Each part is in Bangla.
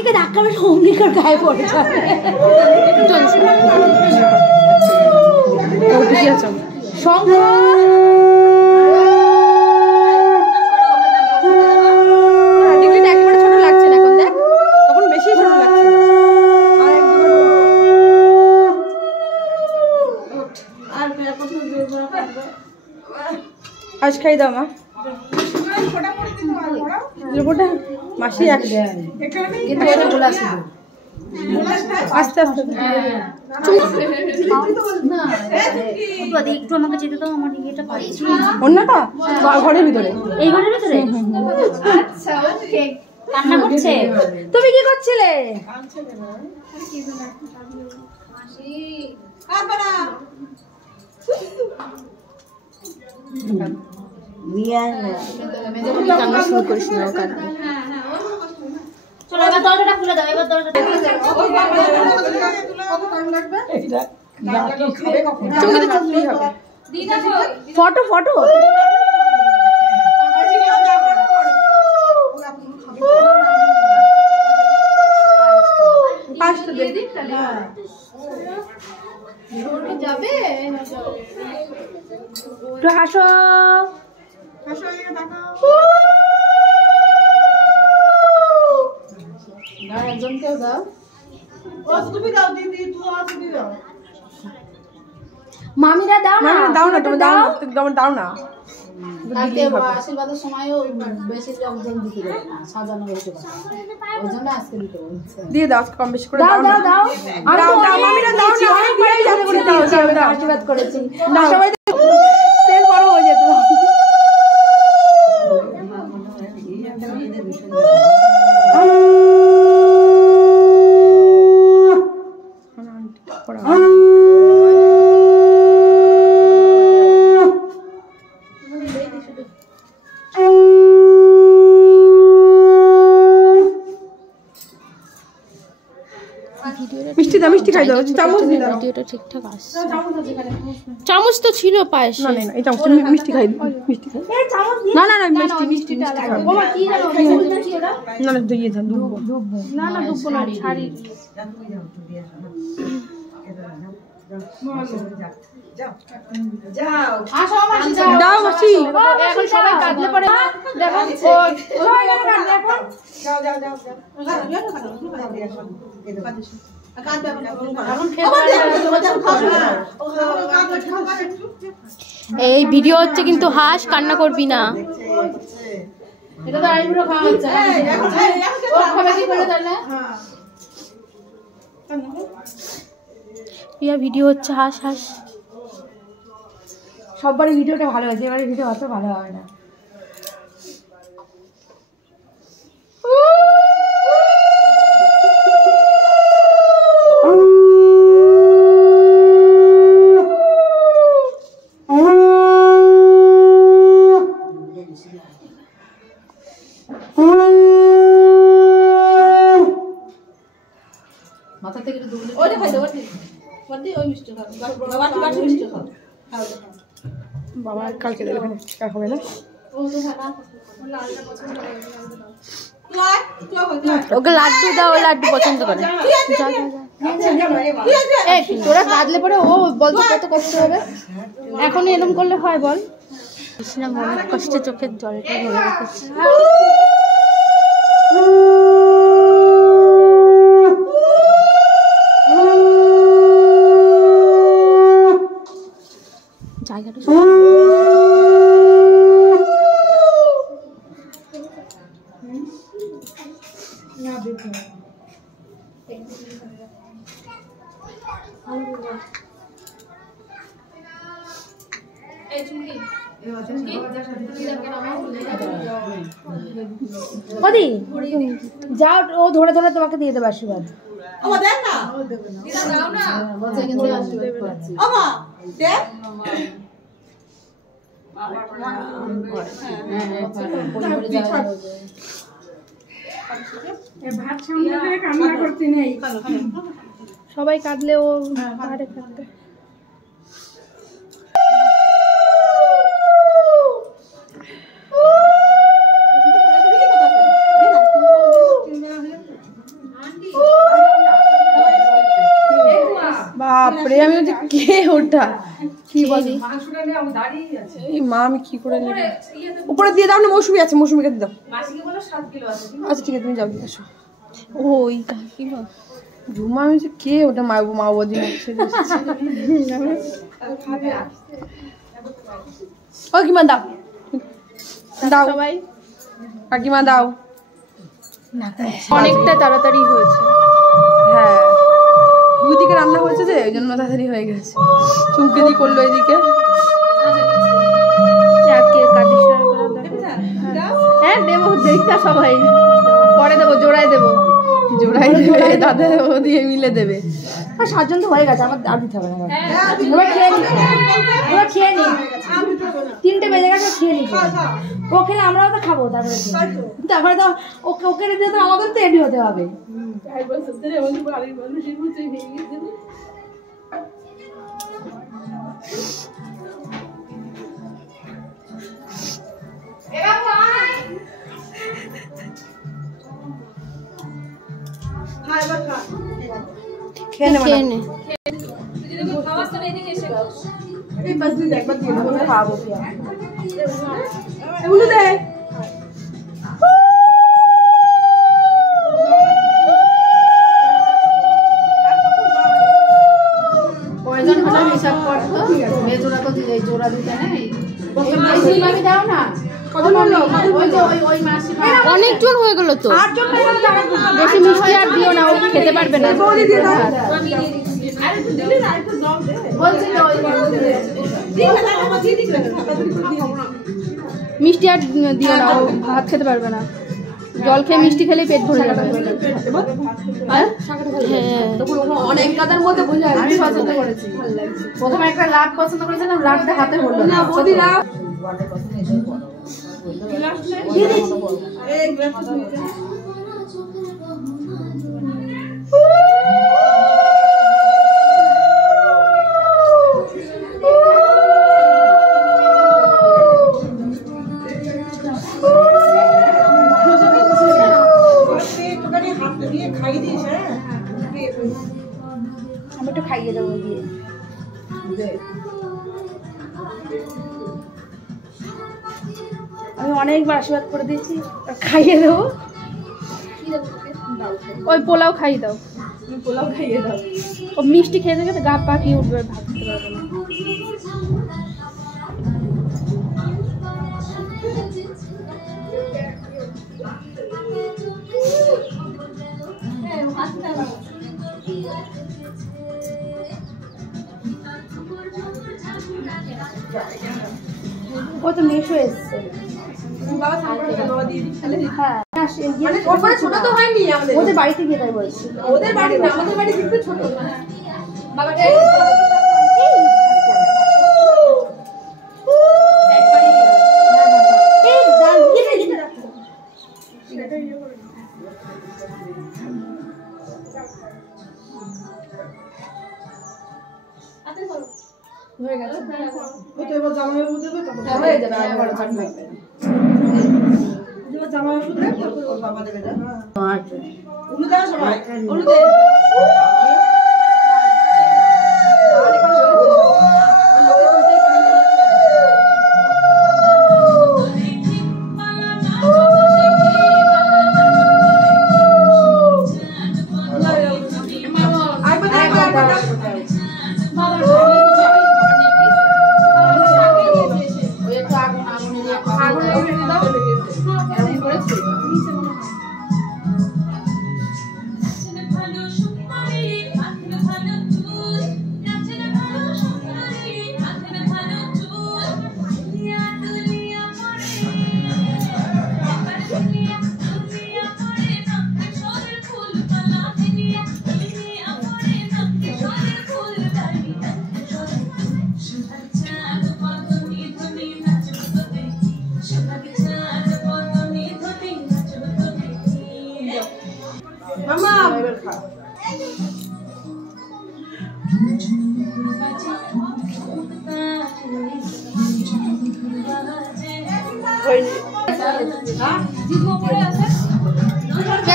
মাসিকে ধাক্কা মেরে অমনিকার গায়ে পড়ে যাবে। একেবারে ছোট লাগছে না এখন, দেখ তখন বেশি ছোট লাগছে। আজ খাই দাও মা মাসি আস্তে আস্তে একটু আমাকে যেতে দাও, আমার ইয়েটা পাচ্ছি অন্যটা ঘরের ভিতরে, এই ঘরের ভিতরে। কান্না করছে। তুমি কি করছিলে? কান্না শুরু করিস না। চলো এবার দরজাটা খুলে দাও, এবার দরজাটা ফটো ফটো হাসো একজনকেও দাও। মামিরা দাও না, দাও না, তুমি দাও না, দাও না। আশীর্বাদের সময়ও বেশি লোকজন দিতে দেবে না, সাজানো হতে পারে, ওই জন্য আজকে দিতে বলছে। দিয়ে দাও, কম বেশি করে দাও, দাও দাও দাও দাও মামিরা দাও না, অনেক বিয়ে জানে করে দাও, দাও আশীর্বাদ করেছি না সবাই তেল বড় হয়ে যেত। মিষ্টি দাও, মিষ্টি খাই দাও, চামচ দিয়ে দাও। ভিডিওটা ঠিকঠাক আসছে, চামচ তো ছিল পায়েস। না না এই চামচ, মিষ্টি খাই, মিষ্টি খাই। না না না মিষ্টি, মিষ্টিটা আলাদা। বাবা কি জানো ওটা কি ওটা? না না দিয়ে দাও, দুব্ব দুব্ব। না না দুব্ব না, ছাড়ি। যাও যাও আসো মাসি, যাও দাও মাসি। এখন সবাই কাঁদলে পড়ে দেখো, সবাই কাঁদলে এখন। যাও যাও যাও এই ভিডিও হচ্ছে কিন্তু হাস, কান্না করবি না। এটা তো আইবুড়ো খাওয়া হচ্ছে, ও খাবে কি করে তাহলে? ইয়া ভিডিও হচ্ছে হাস হাস। সববারই ভিডিওটা ভালো হয়েছে, এবারে ভিডিও অত ভালো হয় না। মাথা থেকে ওইটা খাই দাও, ওই মিষ্টি খাও, বাবা মিষ্টি খাও। বাবা কালকে দেবে না, হবে না। ওকে লাড্ডু দাও, লাড্ডু পছন্দ করে। তোরা কাঁদলে পরে ও বলতো কত কষ্ট হবে, এখন এরকম করলে হয় বল? কৃষ্ণা মনের কষ্টে চোখের জলটা ধরে রেখেছে। জায়গাটা কদি যাও, ও ধরে ধরে তোমাকে দিয়ে দেবে আশীর্বাদ। সবাই কাঁদলে ও পাহাড়ে থাকতে। আমি হচ্ছে কে ওটা কি বলি এই মা আমি কি করে নেব উপরে দিয়ে দাও না মৌসুমি আছে মৌসুমিকে দিয়ে দাও আচ্ছা ঠিক আছে তুমি যাও দিয়ে আসো ওই কাকিমা ঝুমা আমি হচ্ছে কে ওটা মা বৌদি ও কিমা দাও দাও সবাই কাকিমা দাও অনেকটা তাড়াতাড়ি হয়েছে হ্যাঁ দুই দিকে রান্না হয়েছে যে ওই জন্য তাড়াতাড়ি হয়ে গেছে চুমকে দিয়ে করলো এদিকে হ্যাঁ দেবো দেখতা সবাই পরে দেবো জোড়ায় দেবো দাদা দেবো দিয়ে মিলে দেবে আর 7 জন তো হয়ে গেছে আমার আর দিতে হবে না খেয়ে নি 3টে বেজে গেছে খেয়ে নি ও খেলে আমরাও তো খাবো তারপরে তো ওকে দিয়ে তো আমাদের তো রেডি হতে হবে খেয়ে নে খাওয়াবো এগুলো দে হিসাব করতো জোড়া তো দিলে জোড়া দিতে নেই দাও না অনেকজন হয়ে গেল তো বেশি মিষ্টি আর দিও না ও খেতে পারবে না মিষ্টি আর দিও না ও ভাত খেতে পারবে না জল খেয়ে মিষ্টি খেলেই পেট ভরে যাবে অনেক কাদার মধ্যে আমি পছন্দ করেছি প্রথমে একটা লাড পছন্দ করেছিলাম লাডটা হাতে হলো না আমি একটু খাইয়ে দেবো দিয়ে আমি অনেকবার আশীর্বাদ করে দিয়েছি খাইয়ে দেবো ওই পোলাও খাইয়ে দাও পোলাও খাইয়ে দাও ও মিষ্টি খেয়ে থাকে গা পাকিয়ে উঠবে ভাত খেতে পারবে না ও তো মেশো এসছে ওদের বাড়িতে গিয়ে তাই বলছি ওদের বাড়ি না আমাদের বাড়ি কিন্তু ছোট হয়ে গেছে ও তো এবার জামাইবাবু দেবে তখন হয়ে যাবে আর বড় চাট লাগবে এবার জামাইবাবু দেবে তারপর ওর বাবা দেবে না আচ্ছা উনি দাও সবাই উনি দে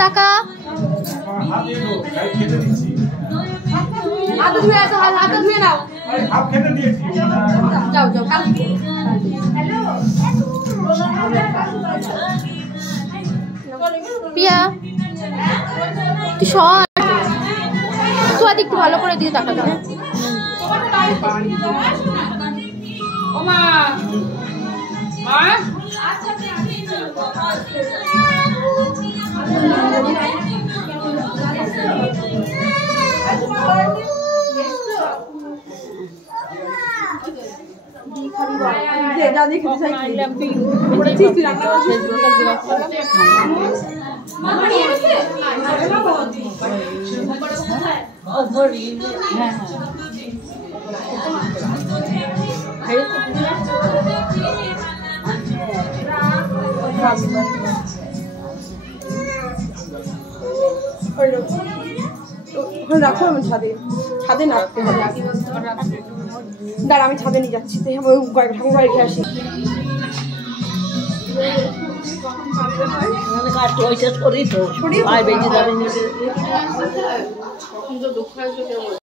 টাকা হাত ধুয়ে আসো, হাত ধুয়ে নাও। যাও যাও কাল পিয়া তুই শোন তুই একটু ভালো করে দিয়ে টাকা দাও ওমা মা রাখো আমি ছাদে নাড়তে হবে দাঁড়া আমি ছাদে নিয়ে যাচ্ছি ঠাকুর বাড়ি খেয়ে আসি ওইটা সরি তো বেঁচে যাবে